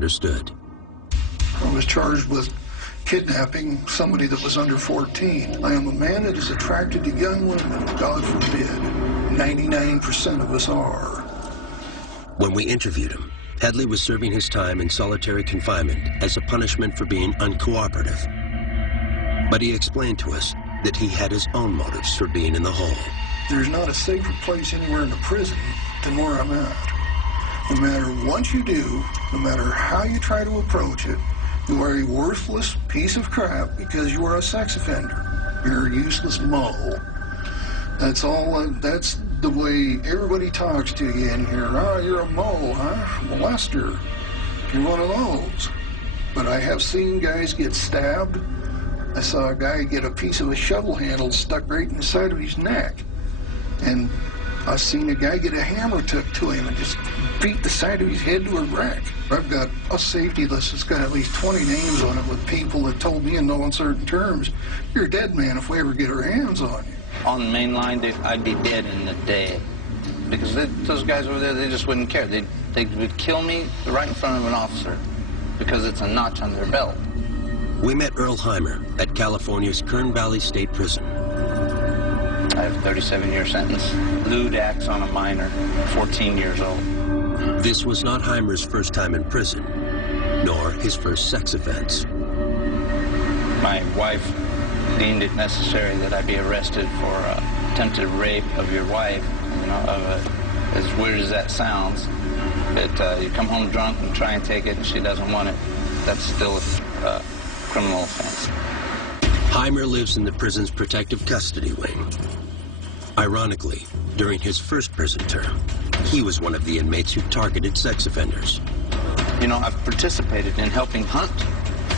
understood. I was charged with kidnapping somebody that was under 14. I am a man that is attracted to young women, God forbid. 99% of us are. When we interviewed him, Headley was serving his time in solitary confinement as a punishment for being uncooperative. But he explained to us that he had his own motives for being in the hole. There's not a safer place anywhere in the prison than where I'm at. No matter what you do, no matter how you try to approach it, you are a worthless piece of crap because you are a sex offender. You're a useless mole. That's all. That's the way everybody talks to you in here. Oh, you're a mole, huh? Molester. You're one of those. But I have seen guys get stabbed. I saw a guy get a piece of a shovel handle stuck right in the side of his neck. And I've seen a guy get a hammer took to him and just beat the side of his head to a wreck. I've got a safety list that's got at least 20 names on it with people that told me in no uncertain terms, you're a dead man if we ever get our hands on you. On the main line, I'd be dead in a day. Because those guys over there, they just wouldn't care. They would kill me right in front of an officer because it's a notch on their belt. We met Earl Heimer at California's Kern Valley State Prison. I have a 37-year sentence. Lewd acts on a minor, 14 years old. This was not Heimer's first time in prison, nor his first sex offense. My wife deemed it necessary that I be arrested for attempted rape of your wife. You know, as weird as that sounds, that you come home drunk and try and take it and she doesn't want it, that's still a criminal offense. Heimer lives in the prison's protective custody wing. Ironically, during his first prison term, he was one of the inmates who targeted sex offenders. You know, I've participated in helping hunt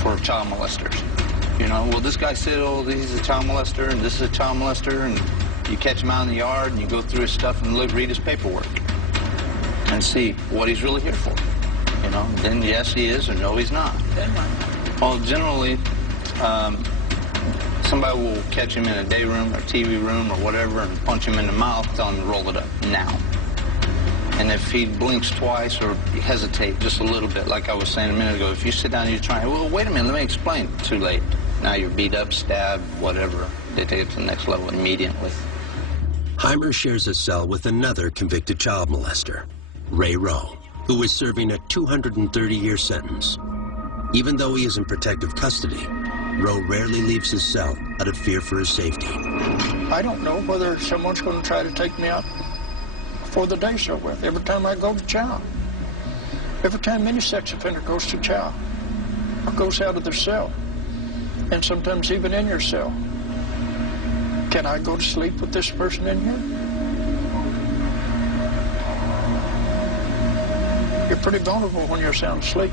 for child molesters. You know, well, this guy said, oh, he's a child molester, and this is a child molester, and you catch him out in the yard, and you go through his stuff and read his paperwork and see what he's really here for. You know, then yes, he is, or no, he's not. Well, generally, somebody will catch him in a day room or TV room or whatever and punch him in the mouth, tell him to roll it up now. And if he blinks twice or hesitate just a little bit, like I was saying a minute ago, if you sit down and you're trying, well, wait a minute, let me explain. Too late. Now you're beat up, stabbed, whatever. They take it to the next level immediately. Heimer shares a cell with another convicted child molester, Ray Rowe, who is serving a 230-year sentence. Even though he is in protective custody, Rowe rarely leaves his cell out of fear for his safety. I don't know whether someone's going to try to take me out before the day's over. Every time I go to chow, every time any sex offender goes to chow or goes out of their cell, and sometimes even in your cell, can I go to sleep with this person in here? You're pretty vulnerable when you're sound asleep.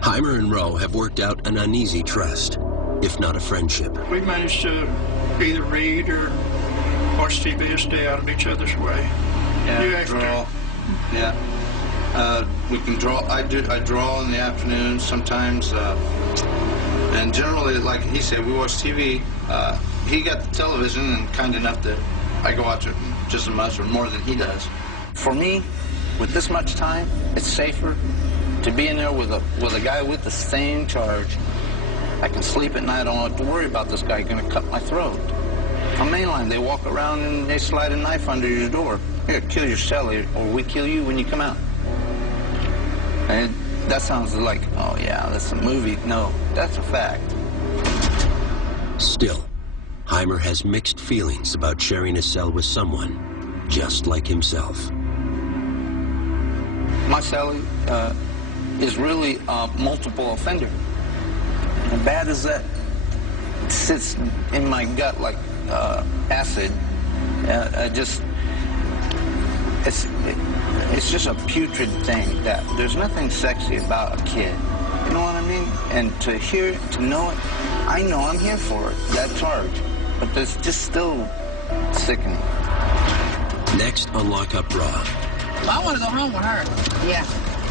Heimer and Rowe have worked out an uneasy trust, if not a friendship. We managed to either read or watch TV or stay out of each other's way. Yeah, draw. Yeah. We can draw. I draw in the afternoons sometimes. And generally, like he said, we watch TV. He got the television and kind enough that I go watch it just as much or more than he does. For me, with this much time, it's safer to be in there with a guy with the same charge. I can sleep at night. I don't have to worry about this guy going to cut my throat. On mainline, they walk around and they slide a knife under your door. Here, kill your cellie, or we kill you when you come out. And that sounds like, oh yeah, that's a movie. No, that's a fact. Still, Heimer has mixed feelings about sharing a cell with someone just like himself. My cellie is really a multiple offender. And bad as that sits in my gut like acid, it's just a putrid thing. That there's nothing sexy about a kid. You know what I mean? And to hear it, to know it, I know I'm here for it, that charge. But it's just still sickening. Next on Lock Up Raw. I want to go home with her. Yeah,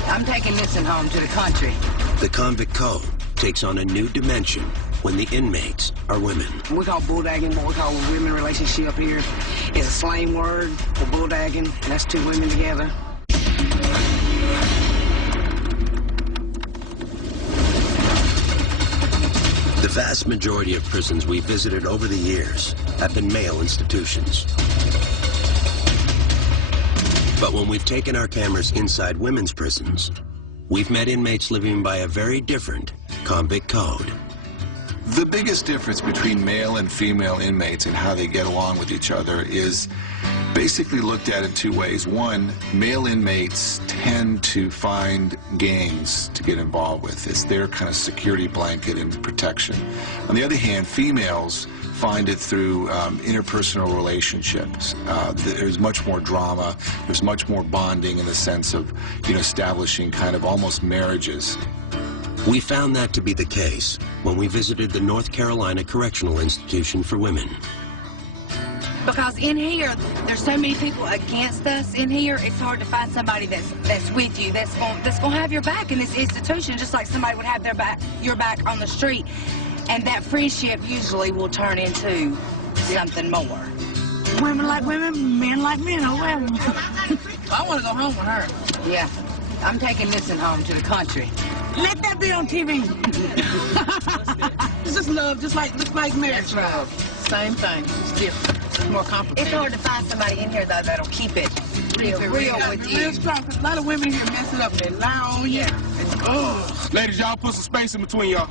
I'm taking this one home to the country. The Convict Code takes on a new dimension when the inmates are women. We call bulldagging what we call a women relationship here. It's a slang word for bulldagging, and that's two women together. The vast majority of prisons we visited over the years have been male institutions. But when we've taken our cameras inside women's prisons, we've met inmates living by a very different convict code. The biggest difference between male and female inmates and how they get along with each other is basically looked at in two ways. One, male inmates tend to find gangs to get involved with. It's their kind of security blanket and protection. On the other hand, females find it through interpersonal relationships. There's much more drama. There's much more bonding in the sense of, establishing kind of almost marriages. We found that to be the case when we visited the North Carolina Correctional Institution for Women. Because in here, there's so many people against us in here, it's hard to find somebody that's with you, that's gonna have your back in this institution, just like somebody would have your back on the street. And that friendship usually will turn into something more. Women like women, men like men, oh well. I want to go home with her. Yeah, I'm taking this one home to the country. Let that be on TV. It's just love, just like marriage. That's right. Same thing. It's different. It's more complicated. It's hard to find somebody in here, though, that'll keep it real with you. Real strong, 'cause a lot of women here mess it up and they lie on you. Yeah. Ladies, y'all put some space in between y'all.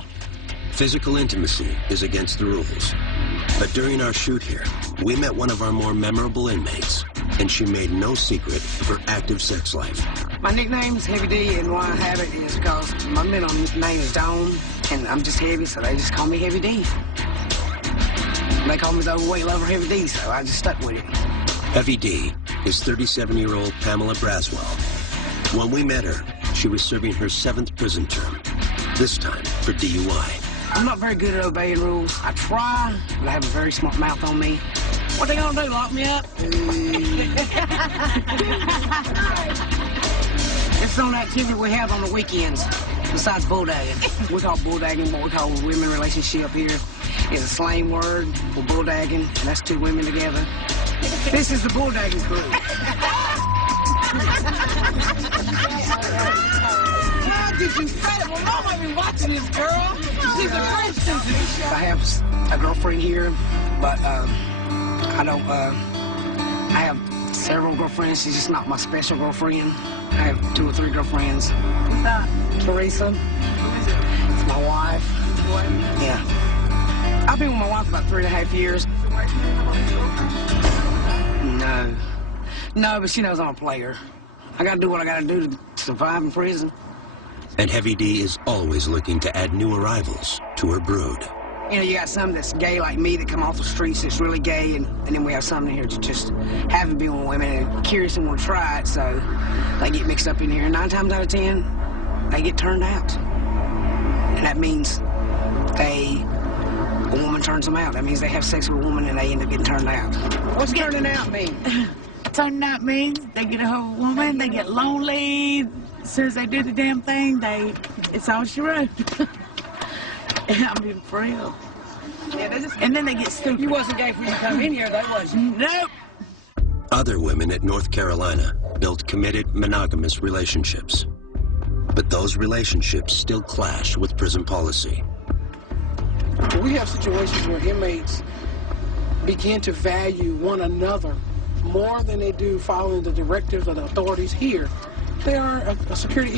Physical intimacy is against the rules. But during our shoot here, we met one of our more memorable inmates, and she made no secret of her active sex life. My nickname is Heavy D, and why I have it is because my middle name is Dawn, and I'm just heavy, so they just call me Heavy D. They call me the overweight lover Heavy D, so I just stuck with it. Heavy D is 37-year-old Pamela Braswell. When we met her, she was serving her 7th prison term, this time for DUI. I'm not very good at obeying rules. I try, but I have a very smart mouth on me. What they gonna do, lock me up? It's an activity we have on the weekends, besides bulldagging. We call bulldagging what we call a women relationship here. It's a slang word for bulldagging, and that's two women together. This is the bulldagging crew. How did you say it? Well, Mama been watching this girl. She's a Christian. I have a girlfriend here, but I don't. I have several girlfriends. She's just not my special girlfriend. I have 2 or 3 girlfriends. What's that? Teresa. It's my wife. Yeah. I've been with my wife about 3.5 years. No, but she knows I'm a player. I gotta do what I gotta do to survive in prison. And Heavy D is always looking to add new arrivals to her brood. You got some that's gay like me that come off the streets that's really gay, and then we have some in here that just haven't been with women and curious and want to try it, so they get mixed up in here. And 9 times out of 10, they get turned out. And that means a woman turns them out. That means they have sex with a woman and they end up getting turned out. What's turning out mean? Turning out means they get a whole woman, they get lonely. As soon as they do the damn thing, it's all she wrote. I'm being for real. Yeah, and then they get stupid. You wasn't gay before you come in here, though, was you? Nope. Other women at North Carolina built committed monogamous relationships. But those relationships still clash with prison policy. We have situations where inmates begin to value one another more than they do following the directives of the authorities here. They are a security